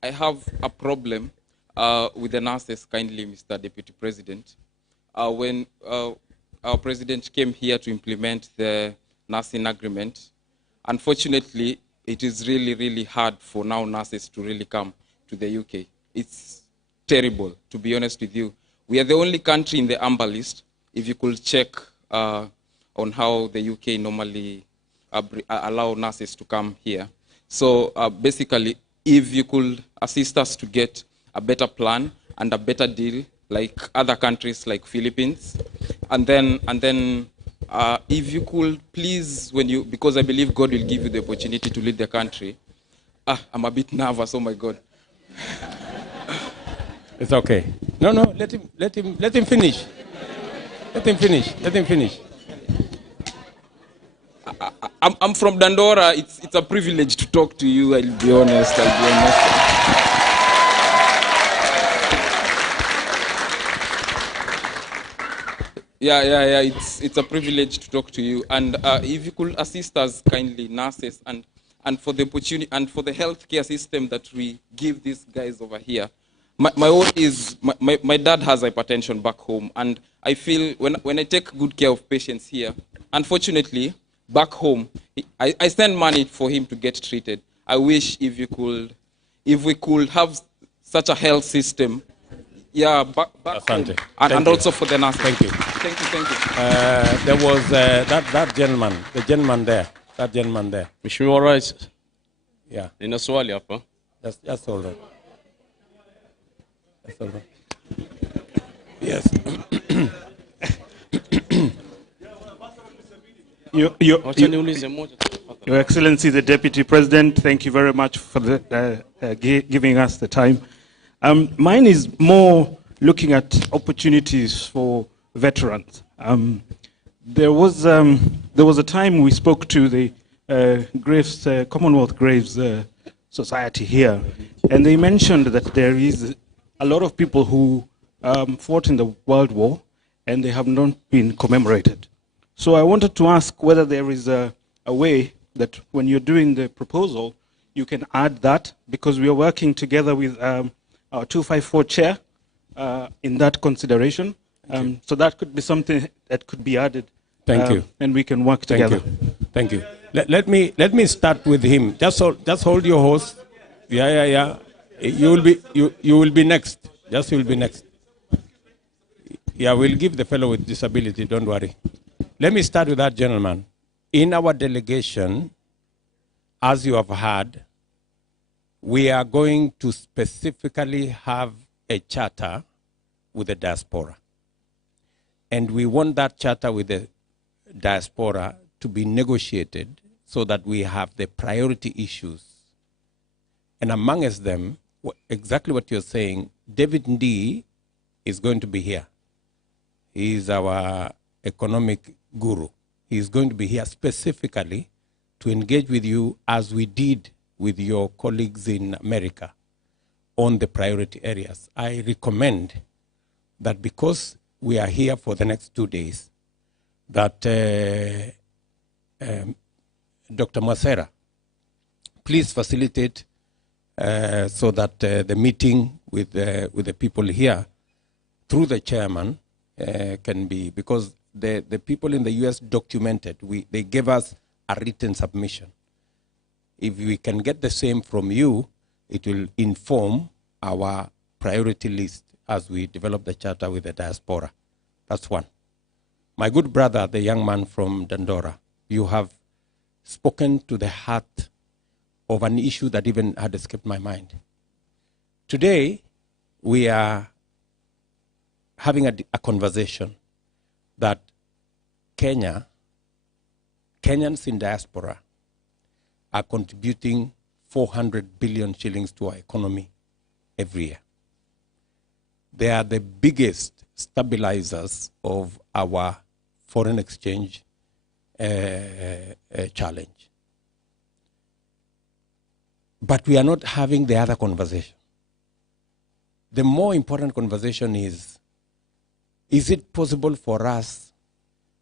I have a problem with the nurses, kindly, Mr. Deputy President. When our president came here to implement the nursing agreement, unfortunately, it is really, really hard for now nurses to really come to the UK. It's terrible, to be honest with you. We are the only country in the amber list. If you could check on how the UK normally allow nurses to come here. So basically, if you could assist us to get a better plan and a better deal, like other countries like Philippines, and then if you could please, because I believe God will give you the opportunity to lead the country. I'm a bit nervous. Oh my God. It's okay. No, let him finish. Let him finish. I'm from Dandora. It's a privilege to talk to you. I'll be honest. Yeah. It's a privilege to talk to you. And if you could assist us kindly, nurses, and for the opportunity and for the healthcare system that we give these guys over here. My own is my dad has hypertension back home, and I feel when I take good care of patients here, unfortunately, back home, I send money for him to get treated. I wish if we could have such a health system, back home, and also for the nurses. Thank you. There was that gentleman, the gentleman there. Mheshimiwa Rais. Yeah. Nina swali hapa. That's all right. That's all right. Yes. Your Excellency, the Deputy President, thank you very much for giving us the time. Mine is more looking at opportunities for veterans. There was a time we spoke to the Commonwealth Graves Society here, and they mentioned that there is a lot of people who fought in the World War and they have not been commemorated. So I wanted to ask whether there is a way that when you're doing the proposal, you can add that, because we are working together with our 254 chair in that consideration. So that could be something that could be added. Thank you. And we can work together. Thank you. Let me start with him. Just hold your horse. Yeah. You will be next. You will be next. Yeah, we'll give the fellow with disability, don't worry. Let me start with that gentleman. In our delegation, as you have heard, we are going to specifically have a charter with the diaspora. And we want that charter with the diaspora to be negotiated so that we have the priority issues. And amongst them, exactly what you're saying, David Ndii is going to be here. He is our economic guru. He is going to be here specifically to engage with you as we did with your colleagues in America on the priority areas. I recommend that because we are here for the next 2 days, that Dr. Masera, please facilitate so that the meeting with the people here through the chairman can be, because the people in the US documented, they gave us a written submission. If we can get the same from you, it will inform our priority list as we develop the charter with the diaspora. That's one. My good brother, the young man from Dandora, you have spoken to the heart of an issue that even had escaped my mind. Today, we are having a conversation that Kenyans in diaspora are contributing 400 billion shillings to our economy every year. They are the biggest stabilizers of our foreign exchange challenge. But we are not having the other conversation. The more important conversation is it possible for us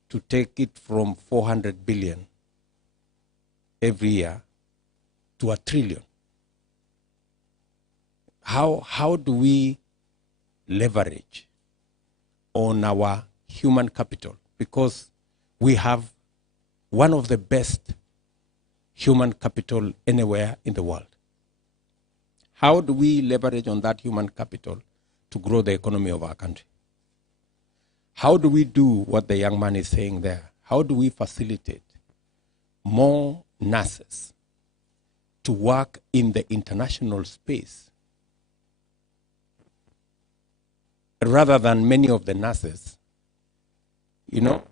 to take it from 400 billion every year to 1 trillion? how do we leverage on our human capital? Because we have one of the best human capital anywhere in the world. How do we leverage on that human capital to grow the economy of our country? How do we do what the young man is saying there? How do we facilitate more nurses to work in the international space rather than many of the nurses,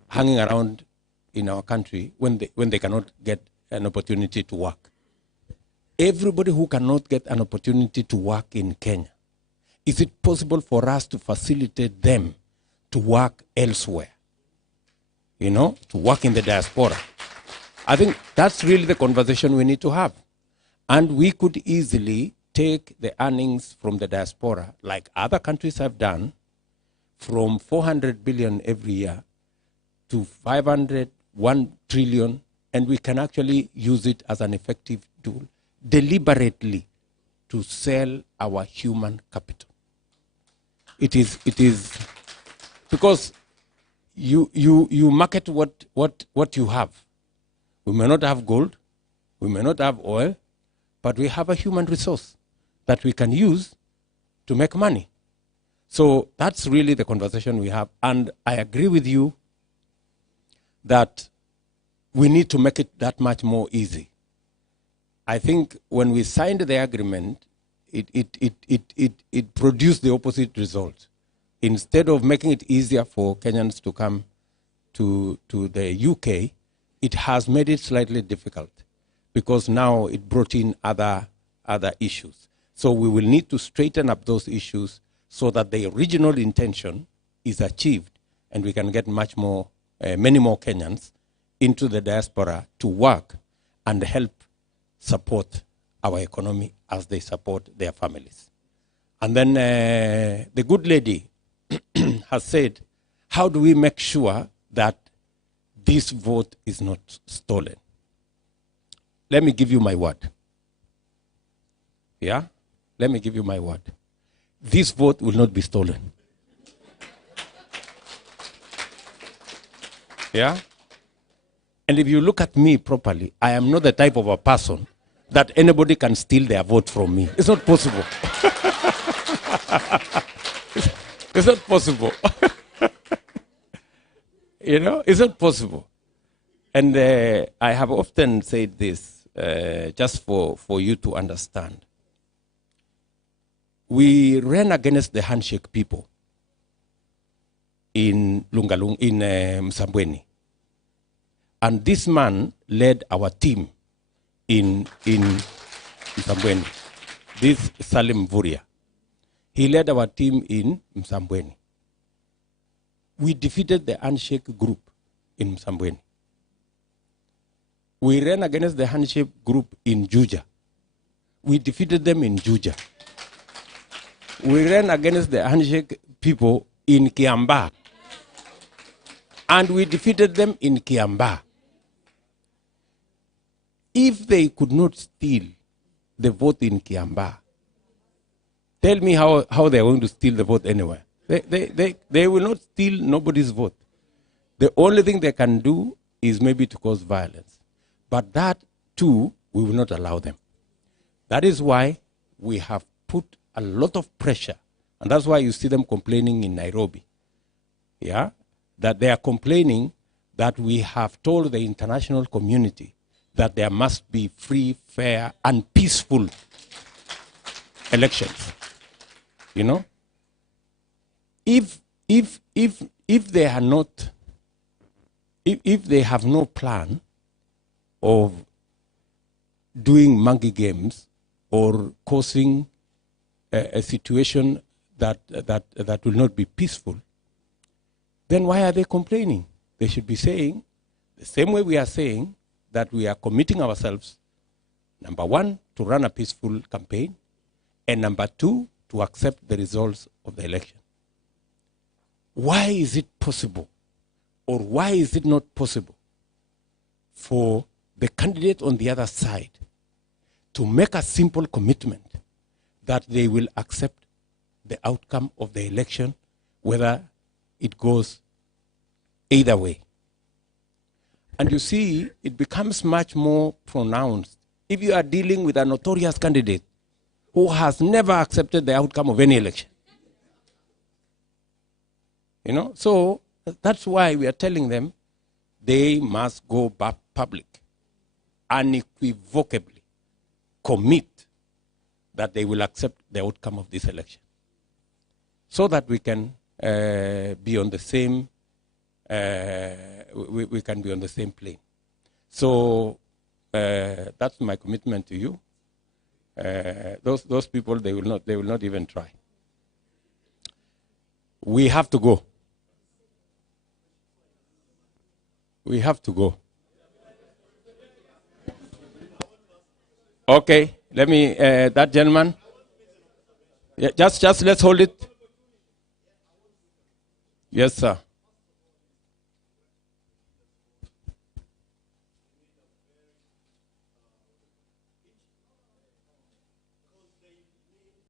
hanging around in our country when they cannot get an opportunity to work? Everybody who cannot get an opportunity to work in Kenya, is it possible for us to facilitate them to work elsewhere? To work in the diaspora. I think that's really the conversation we need to have. And we could easily take the earnings from the diaspora, like other countries have done, from 400 billion every year to 500, 1 trillion, and we can actually use it as an effective tool deliberately to sell our human capital. It is because you market what you have. We may not have gold, we may not have oil, but we have a human resource that we can use to make money. So that's really the conversation we have. And I agree with you that we need to make it that much more easy. I think when we signed the agreement, it produced the opposite result. Instead of making it easier for Kenyans to come to the UK, it has made it slightly difficult because now it brought in other issues. So we will need to straighten up those issues so that the original intention is achieved and we can get many more Kenyans into the diaspora to work and help support our economy as they support their families. And then the good lady has said, how do we make sure that this vote is not stolen? Let me give you my word. Yeah? Let me give you my word. This vote will not be stolen. Yeah? And if you look at me properly, I am not the type of a person that anybody can steal their vote from me. It's not possible. It's not possible. It's not possible. And I have often said this, just for you to understand. We ran against the handshake people in Lungalung, in Msambweni. And this man led our team in Msambweni. This Salim Vuria. He led our team in Msambweni. We defeated the handshake group in Msambweni. We ran against the handshake group in Juja. We defeated them in Juja. We ran against the handshake people in Kiambaa. And we defeated them in Kiambaa. If they could not steal the vote in Kiambaa, tell me how they are going to steal the vote anywhere. They will not steal nobody's vote. The only thing they can do is maybe to cause violence. But that, too, we will not allow them. That is why we have put a lot of pressure. And that's why you see them complaining in Nairobi. Yeah? That they are complaining that we have told the international community that there must be free, fair, and peaceful elections. If they are not, if they have no plan of doing monkey games or causing a situation that will not be peaceful, then why are they complaining? They should be saying, the same way we are saying that we are committing ourselves, number one, to run a peaceful campaign, and number two, to accept the results of the election. Why is it possible, or why is it not possible for the candidate on the other side to make a simple commitment that they will accept the outcome of the election, whether it goes either way. And you see, it becomes much more pronounced if you are dealing with a notorious candidate who has never accepted the outcome of any election. You know, so that's why we are telling them they must go back public, unequivocally commit that they will accept the outcome of this election, so that we can be on the same, we can be on the same plane. So that's my commitment to you. Those people, they will not even try. We have to go. We have to go. Okay, let me, that gentleman. Yeah, just let's hold it. Yes, sir.